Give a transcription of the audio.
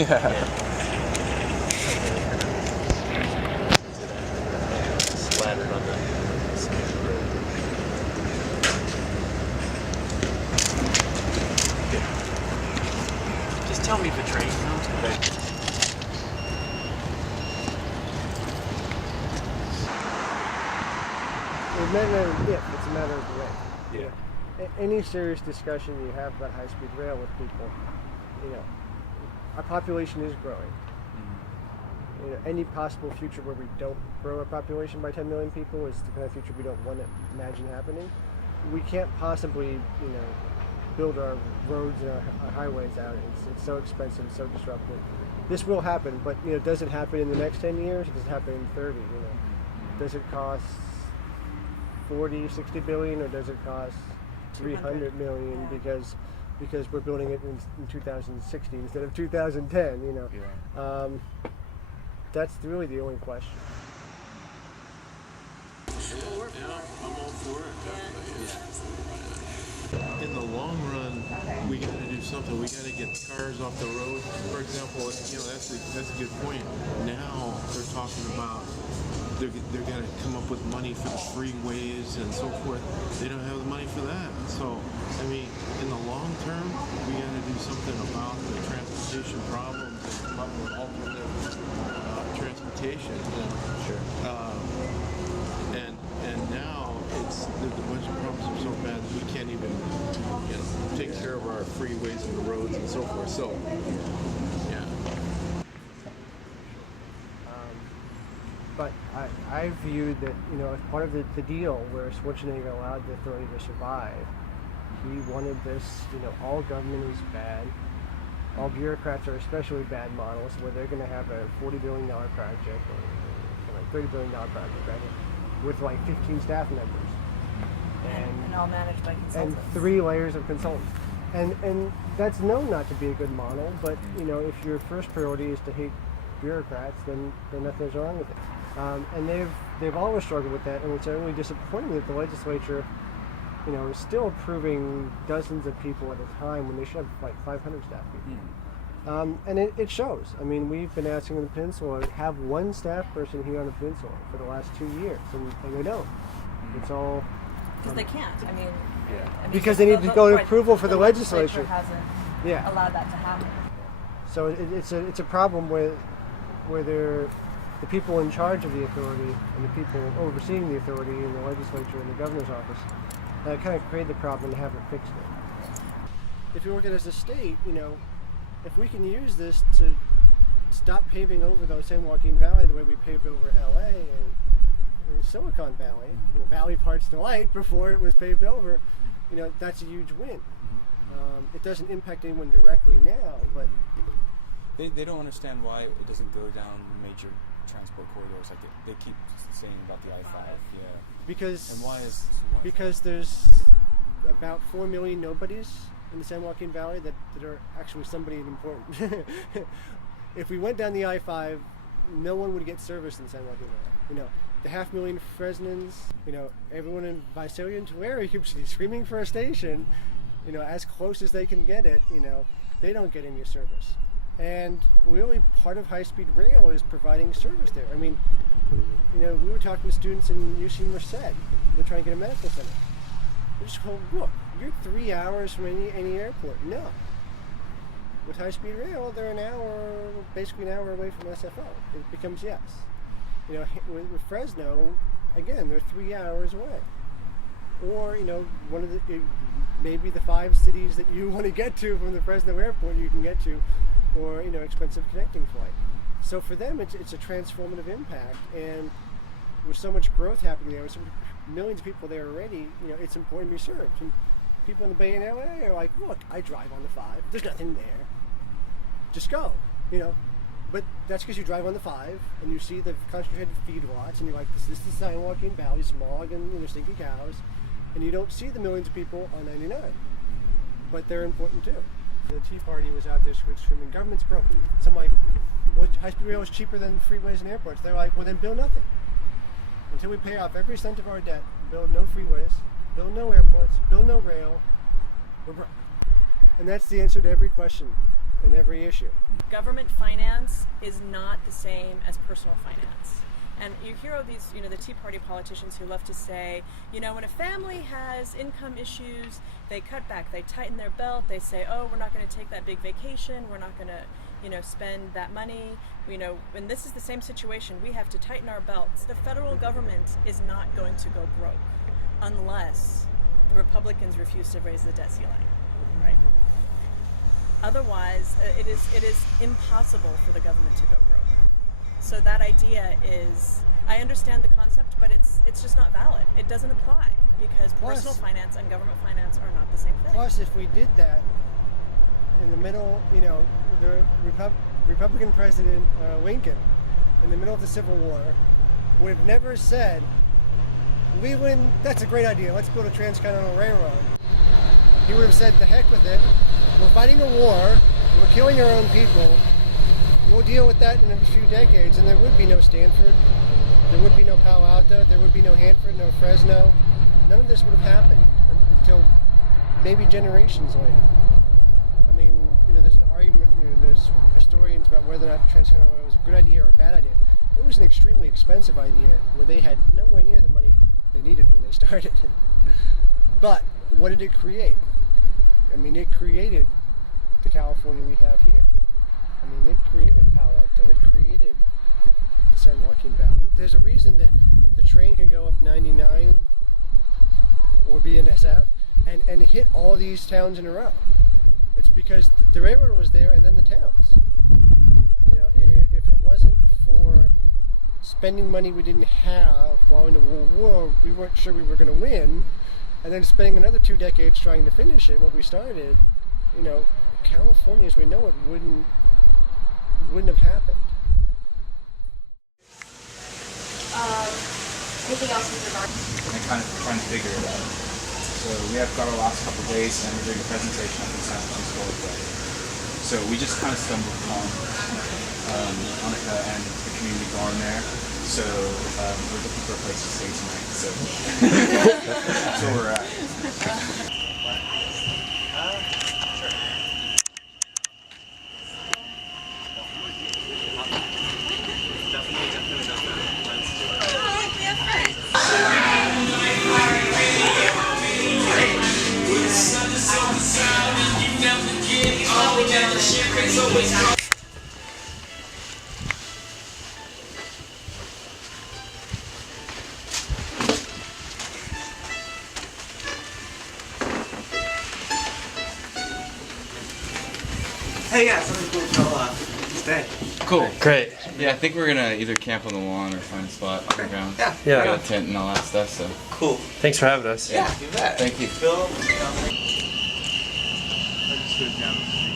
Yeah. Splattered on the cement road. Just tell me if a train comes. It's not a matter of if, it's a matter of when. Yeah. Any serious discussion you have about high-speed rail with people, our population is growing. Any possible future where we don't grow our population by 10 million people is the kind of future we don't want to imagine happening. We can't possibly, build our roads and our highways out. It's so expensive, so disruptive. This will happen, but does it happen in the next 10 years? Or does it happen in 30? Does it cost 40, 60 billion, or does it cost 300 million because we're building it in 2060 instead of 2010? That's really the only question. Yeah, I'm all for it. In the long run, we got to do something. We got to get cars off the road. For example, that's a good point. Now they're talking about they're going to come up with money for the freeways and so forth. They don't have the money for that. So, in the long term, we got to do something about the transportation problems and come up with alternative transportation. Sure. And now the bunch of problems are so bad that we can't even take care of our freeways and the roads and so forth. So, yeah. But I viewed that, as part of the deal where Schwarzenegger allowed the authority to survive, he wanted this, all government is bad, all bureaucrats are especially bad models, where they're going to have a $40 billion project, or like $30 billion project, right, with like 15 staff members. And all managed by consultants. And 3 layers of consultants. And that's known not to be a good model, but, if your first priority is to hate bureaucrats, then nothing's wrong with it. And they've always struggled with that, and it's really disappointing that the legislature, is still approving dozens of people at a time when they should have like 500 staff people. And it shows. We've been asking the peninsula to have one staff person here on the peninsula for the last 2 years, and they don't. It's all because they can't. Because they need to go to approval for the legislature legislature. hasn't allowed that to happen. So it's a problem where the people in charge of the authority and the people overseeing the authority in the legislature and the governor's office kind of create the problem and haven't fixed it. If you look at it as a state, if we can use this to stop paving over the San Joaquin Valley the way we paved over LA and Silicon Valley, Valley Parts Delight before it was paved over, that's a huge win. It doesn't impact anyone directly now, but They don't understand why it doesn't go down major transport corridors like they keep saying about the I-5. Yeah. Because there's about 4 million nobodies in the San Joaquin Valley that are actually somebody important. If we went down the I-5, no one would get service in the San Joaquin Valley. The 500,000 Fresnans, everyone in Visalia and Tulare keeps screaming for a station, as close as they can get it, they don't get any service. And really part of high-speed rail is providing service there. We were talking to students in UC Merced. They're trying to get a medical center. They just go, look, you're 3 hours from any airport. No. With high-speed rail, they're basically an hour away from SFO. It becomes yes. With Fresno, again, they're 3 hours away. Or, one of maybe the 5 cities that you want to get to from the Fresno airport you can get to, or, expensive connecting flight. So for them, it's a transformative impact, and with so much growth happening there, with millions of people there already, it's important to be served. And people in the Bay and LA are like, look, I drive on the 5, there's nothing there. Just go, But that's because you drive on the 5, and you see the concentrated feedlots, and you're like, this is the San Joaquin Valley, smog and stinky cows, and you don't see the millions of people on 99. But they're important too. The Tea Party was out there screaming, government's broken. So I'm like, well, high-speed rail is cheaper than freeways and airports. They're like, well, then build nothing. Until we pay off every cent of our debt, build no freeways, build no airports, build no rail, we're broke. And that's the answer to every question in every issue. Government finance is not the same as personal finance. And you hear all these, the Tea Party politicians who love to say, when a family has income issues, they cut back, they tighten their belt, they say, oh, we're not going to take that big vacation, we're not going to, spend that money, and this is the same situation. We have to tighten our belts. The federal government is not going to go broke unless the Republicans refuse to raise the debt ceiling, right? Otherwise, it is impossible for the government to go broke. So that idea is, I understand the concept, but it's just not valid. It doesn't apply because personal finance and government finance are not the same thing. Plus, if we did that in the middle, the Republican President Lincoln, in the middle of the Civil War, would have never said, Leland, that's a great idea, let's build a transcontinental railroad. He would have said, the heck with it, we're fighting a war, we're killing our own people, we'll deal with that in a few decades, and there would be no Stanford, there would be no Palo Alto, there would be no Hanford, no Fresno. None of this would have happened until maybe generations later. I mean, there's an argument, there's historians about whether or not transcontinental railroad was a good idea or a bad idea. It was an extremely expensive idea where they had nowhere near the money they needed when they started. But what did it create? I mean, it created the California we have here. I mean, it created Palo Alto, it created the San Joaquin Valley. There's a reason that the train can go up 99 or BNSF and hit all these towns in a row. It's because the railroad was there and then the towns. If it wasn't for spending money we didn't have while in the World War, we weren't sure we were going to win, and then spending another 2 decades trying to finish it, what we started, California as we know it wouldn't have happened. Anything else with regard? And kind of trying to figure it out. So we have got our last couple of days, and we're doing a presentation up in San Francisco today. So we just kind of stumbled upon Annika and the community garden there. So we're looking for a place to stay tonight. So that's where we're at. Hey, yeah, something cool to stay. Cool. Great. Yeah, I think we're gonna either camp on the lawn or find a spot on the ground. Yeah. We got a tent and all that stuff, so. Cool. Thanks for having us. Yeah, you bet. Thank you. Phil? I just go down the street.